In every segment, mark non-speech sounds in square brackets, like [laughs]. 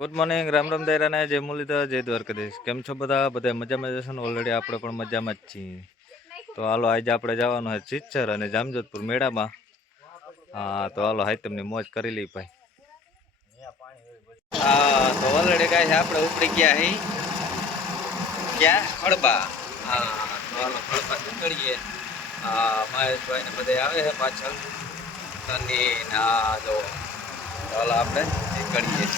Good morning Ram Ram દાયરાને જય મુરલીધર જય દ્વારકાધીશ કેમ છો બધા? બધા મજામાં જશો ને? ઓલરેડી આપણે પણ મજામાં જ છીએ. તો હાલો, આજે આપણે જવાનું છે ચિચ્છર અને જામજોધપુર મેળામાં. હા, તો હાલો હાઈ તમને મોજ કરી લઈ ભાઈ. હા, તો ઓલરેડી કાંઈ આપણે ઉપડી ગયા હી. ક્યાં? ખડબા હા, તો હાલો ખડબા નીકળીએ. હા મહેશભાઈ ને બધા આવે છે પાછળ. તની ના જો હાલો, આપણે નીકળીએ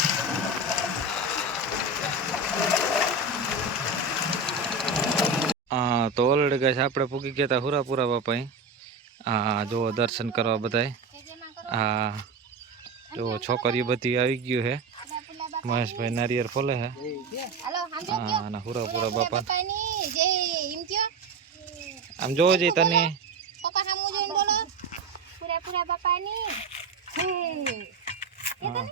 હા તો ઓલરેડી ગાઈસ આપણે પૂગી ગયા હતા હુરાપુરા બાપાઈ હા જો દર્શન કરવા બધાય. હા જો છોકરીઓ બધી આવી ગયું છે મહેશભાઈ નારિયેળ ફોલે છે હા અને હુરાપુરા બાપા આમ જોવો જઈ તને. પૂરા બાપાની. હા.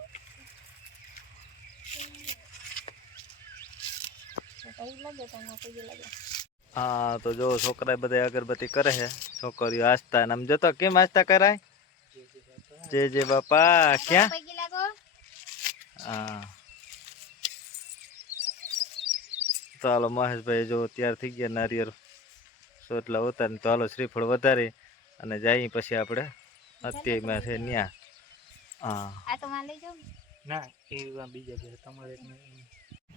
હા તો જો છોકરા બધા અગરબત્તી કરે છે. છોકરીઓ આસ્તા ને આમ જતો કેમ આસ્તા કરાય? જે જે બાપા. ક્યાં? હા. તો હાલો મહેશભાઈ જો તૈયાર થઈ ગયા નારિયેળ સોટલા ઉતારીને તો હાલો શ્રીફળ વધારે અને જઈએ પછી આપણે અત્યારમાં છે ન્યા. હા. તો માં લઈ જાઉં ના એ બીજા તમારે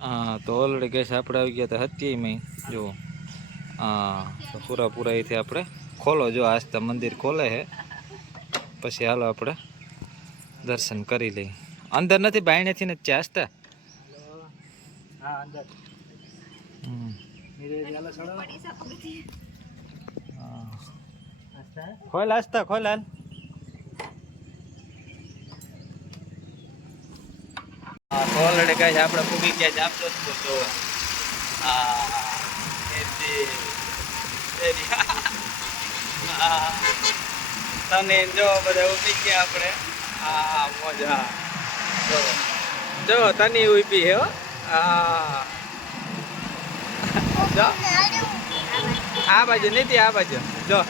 હા તો ઓલરેડી ગેસ આપણે આવી ગયા હતા હત્યામાં જો. હા તો પૂરા પૂરા અહીંથી આપણે ખોલો. જો આસ્તા મંદિર ખોલે છે. પછી હાલો આપણે દર્શન કરી લઈએ. અંદર નથી બાયણેથી ને ચાસ્તા ખોલ આસ્તા ખોલ હાલ. તો ઓલરેડી કાંઈ આપણે પૂગી ગયા જામ તો જો એથી હા. તને જો બધા ઊભી ગયા આપણે. હા, મજા. જો. જો, તને ઊભી હે. હો. જો. આ બાજુ નથી આ બાજુ. જો.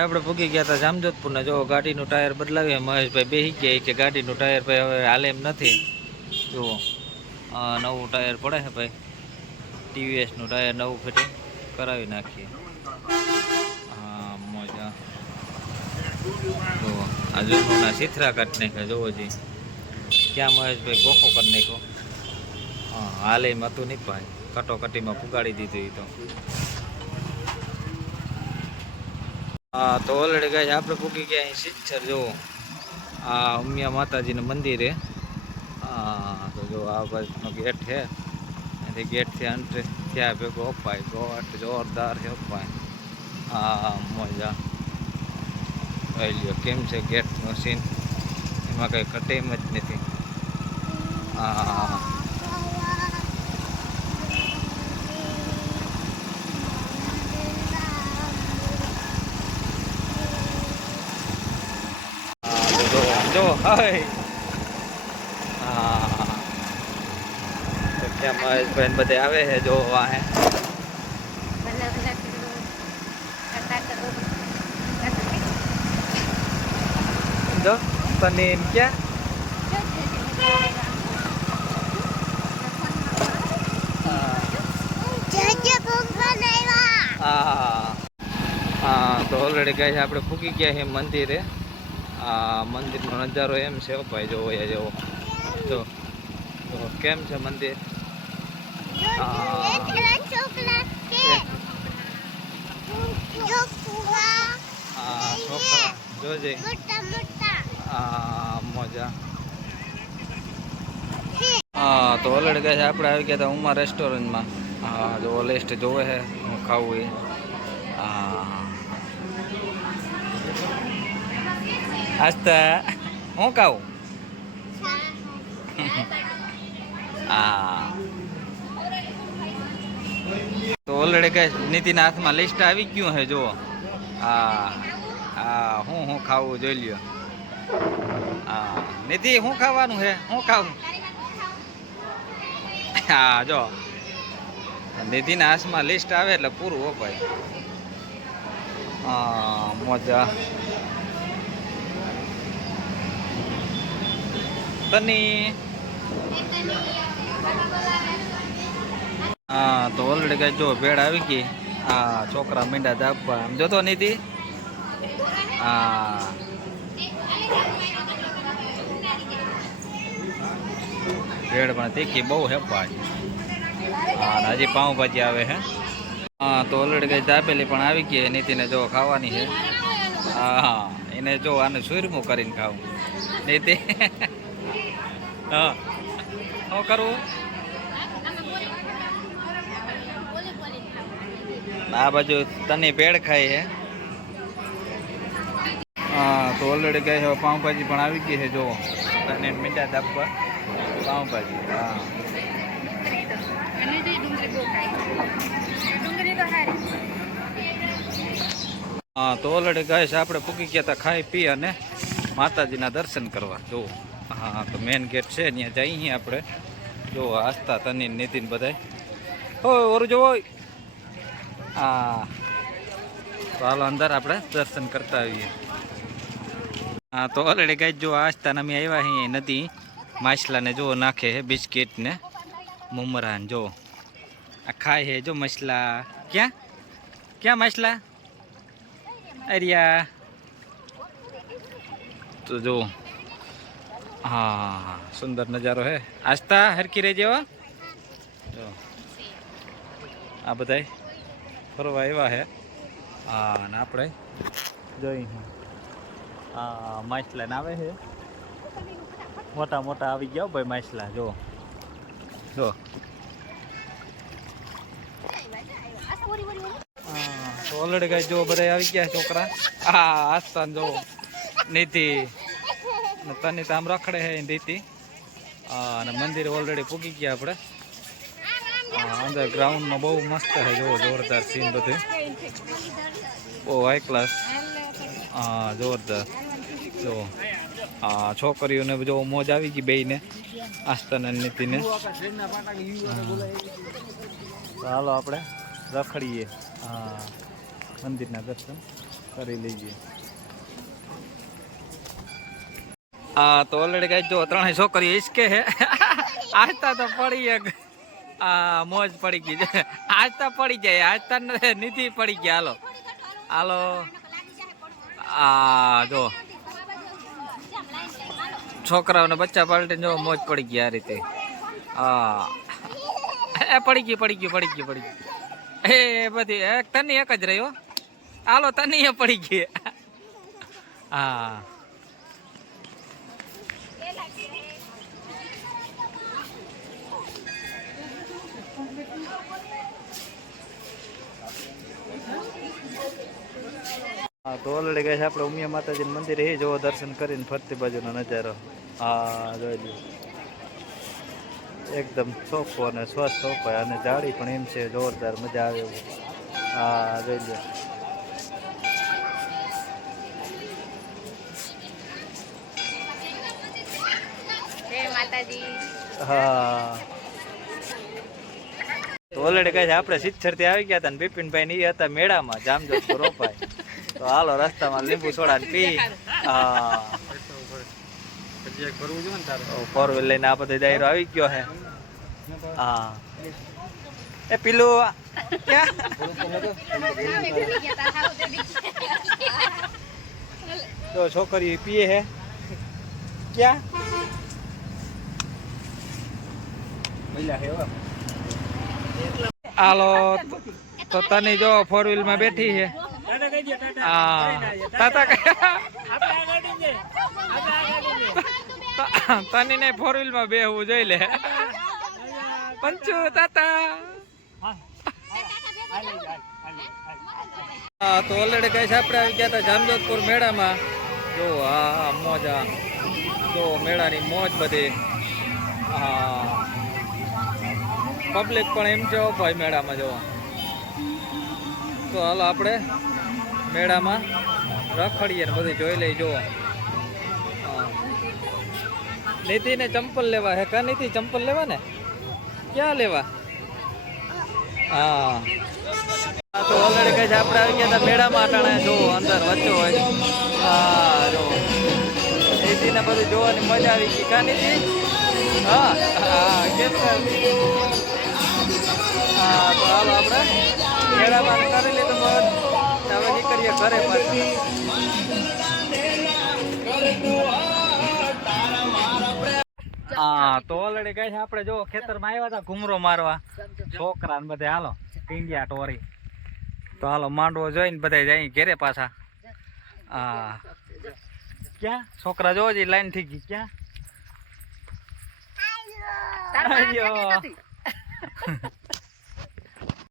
આપણે પૂગી ગયા હતા જામજોધપુર ને જો, ગાડીનું ટાયર બદલાવીએ મહેશભાઈ બેસી ગયા કે ગાડીનું ટાયર ભાઈ હવે હાલે એમ નથી. જુઓ. આ નવું ટાયર પડે છે ભાઈ. ટીવીએસનું ટાયર નવું ફિટિંગ કરાવી નાખીએ. હા, મજા. જુઓ આ જૂનું સિથરા કાઢી નાખ્યા, જોવો જી. ક્યાં મહેશભાઈ ગોખો કરી નાખ્યો? હા, હાલે એમ હતું નહીં ભાઈ. કટોકટીમાં પુગાડી દીધું એ તો. હા, તો ઓલરેડી ગાય આપણે પૂકી ગયા અહીં સિચ્છર જુઓ. આ ઉમિયા માતાજીનું મંદિર. હા, તો જો આ બાજુનો ગેટ છે. એથી ગેટથી એન્ટ્રી ત્યાં ભેગો અપાય. ગોટ જોરદાર છે અપાય. હા, મજા. લ્યો, કેમ છે ગેટનો સીન એમાં કંઈ ઘટે એમ જ નથી. હા. જો, હાય હા તો મહેશભાઈ બધે આવે છે જો વાહે જો તને એમ ક્યાં હા. તો ઓલરેડી કહે છે, આપણે ફૂકી ગયા છે મંદિરે. આ મંદિરનો નજારો એમ છે ભાઈ, જોવો એ જેવો. જો, કેમ છે મંદિર? જોજે મજા હા તો ઓલરેડી કહે છે આપણે આવી ગયા હતા ઉમા રેસ્ટોરન્ટમાં હા જો ઓલેસ્ટ જોવે છે હું ખાવું એ. હા. આસ્તા હું ખાવું? હા. તો ઓલરેડી કઈ નીતિના હાથમાં લિસ્ટ આવી ગયું છે જુઓ. હા હા હું હું ખાવું જોઈ લ્યો. હા નીતિ શું ખાવાનું છે શું ખાવું? હા, જો. નિધિના હાથમાં લિસ્ટ આવે એટલે પૂરું હો ભાઈ. હા મજા. તની હા, તો ઓલરેડી કઈ જો ભેળ આવી ગઈ. હા છોકરા મીંડા દાબવા આમ જોતો નીતિ? હા. ભેળ પણ તીખી, બહુ હેપા હા હજી પાઉંભાજી આવે હે. હા, તો ઓલરેડી કઈ દાબેલી પણ આવી ગઈ નીતિને જો ખાવાની છે હા એને જો આને સુરમું કરીને ખાવું. નીતિ? [laughs] હા. શું કરવું આ બાજુ તની પેડ ખાઈ છે હા, તો ઓલરેડી કહે છે પાઉંભાજી પણ આવી ગઈ છે જો. તને મીઠા દાબવા પાઉંભાજી, હા. હા, તો ઓલરેડી કહે છે આપણે પૂકી ગયા હતા, ખાઈ પી અને માતાજીના દર્શન કરવા. જુઓ હા, તો મેઇન ગેટ છે ત્યાં જઈએ આપણે. જો, આસ્થા તની નીતિન બધાય. હોય ઓરું જો હા તો અંદર આપણે દર્શન કરતા આવીએ. હા તો ઓલરેડી ગાય જો આસ્થા અમે આવ્યા અહીં નદી, માછલાને જો નાખે છે બિસ્કિટ ને મમરાન જો. આ ખાય છે જો મછલા. ક્યાં? ક્યાં મછલા? અરિયા. તો જો, હા, સુંદર નજારો હે આસ્થા હરકી રહેજો જો. આ બધાય ફરવા આવ્યા છે હા અને આપણે જોઈ હા. માછલા ને આવે છે મોટા મોટા આવી ગયા ભાઈ માછલા, જો. જો. ઓલરેડી કઈ જો બધા આવી ગયા છોકરા. હા આસ્થાન જો. નીતિ તને આમ રખડે છે નીતિ અને મંદિર ઓલરેડી પૂગી ગયા આપણે. અંદર ગ્રાઉન્ડમાં બહુ મસ્ત છે. જો જોરદાર સીન બધું. બહુ હાઈ ક્લાસ હા, જોરદાર. જો હા છોકરીઓને જો મોજ આવી ગઈ બેયને આસ્થાના નીતિને. ચાલો આપણે રખડીએ. હા, મંદિરના દર્શન કરી લઈએ. હા, તો ઓલરેડી કઈ જો ત્રણેય છોકરીઓ ઈસકે હે આજતા તો પડી એક. મોજ પડી ગઈ. છે તો પડી જાય. આજ તો નીતિ પડી ગયા હાલો. હાલો. આ જો. છોકરાઓને બચ્ચા પાલટીને જો મોજ પડી ગયા આ રીતે. હા. એ પડી ગઈ પડી ગઈ પડી ગઈ પડી ગઈ એ બધી, એક તની એક જ રહ્યો હાલો તની એ પડી ગઈ. હા. હા તો ઓલરેડી ગઈ આપણે ઉમિયા માતાજી મંદિર એ જોવો દર્શન કરીને ફરતી બાજુનો નજારો. હા જોઈ લો એકદમ સોફો અને સ્વસ્થ સોફો અને જાળી પણ એમ છે જોરદાર મજા આવે એવું. હા જોઈ લો હા. તો ઓલરેડી કહે છે આપણે સિત્તેરથી આવી ગયા હતા ને બિપિનભાઈ ને ઈ હતા મેળામાં જામજોત રોપાય તો હાલો રસ્તામાં લીંબુ સોડા ને પી હા ફોર વ્હીલ લઈને આ બધો દાયરો આવી ગયો હે. હા. એ પેલું તો છોકરી પીએ હે. ક્યાં? મહિલા હેવા હાલો, તો તને જો ફોર વ્હીલમાં બેઠી છે. તની ને ફોર વ્હીલમાં બેહવું જોઈ લે. પંચુ, તાતા. તો ઓલરેડી કઈ આપણે આવી ગયા હતા જામજોધપુર મેળામાં. જો, હા મોજા. તો મેળાની મોજ બધી. હા. પબ્લિક પણ એમ છે ભાઈ મેળામાં જવા. તો હાલો આપણે મેળામાં રખડીએ ને બધું જોઈ લઈ જોવા. નીતિને ચંપલ લેવા હે કા? નીતિ ચંપલ લેવા ને? ક્યાં લેવા? હા. તો ઓલરેડી કહે છે, આપણે આવી ગયા હતા મેળામાં અટાણે. જો, અંદર વચ્ચો હોય. હા, જો. નિધિને બધું જોવાની મજા આવી ગઈ. કા નિધિ હા હા કેમ હા તો હાલો આપણે હવે નીકળીએ ઘરે પાછા હા તો ઓલરેડી કઈ છે આપણે જો ખેતરમાં આવ્યા હતા ઘુમરો મારવા. છોકરા ને બધા હાલો, ટીંગ્યા ટોરી. તો હાલો, માંડવો જોઈને બધા જાય ઘેરે પાછા. હા. ક્યાં? છોકરા જોવો જે લાઈન થઈ ગઈ ક્યાં? તારમાં આયો. કેટલી હતી? [laughs]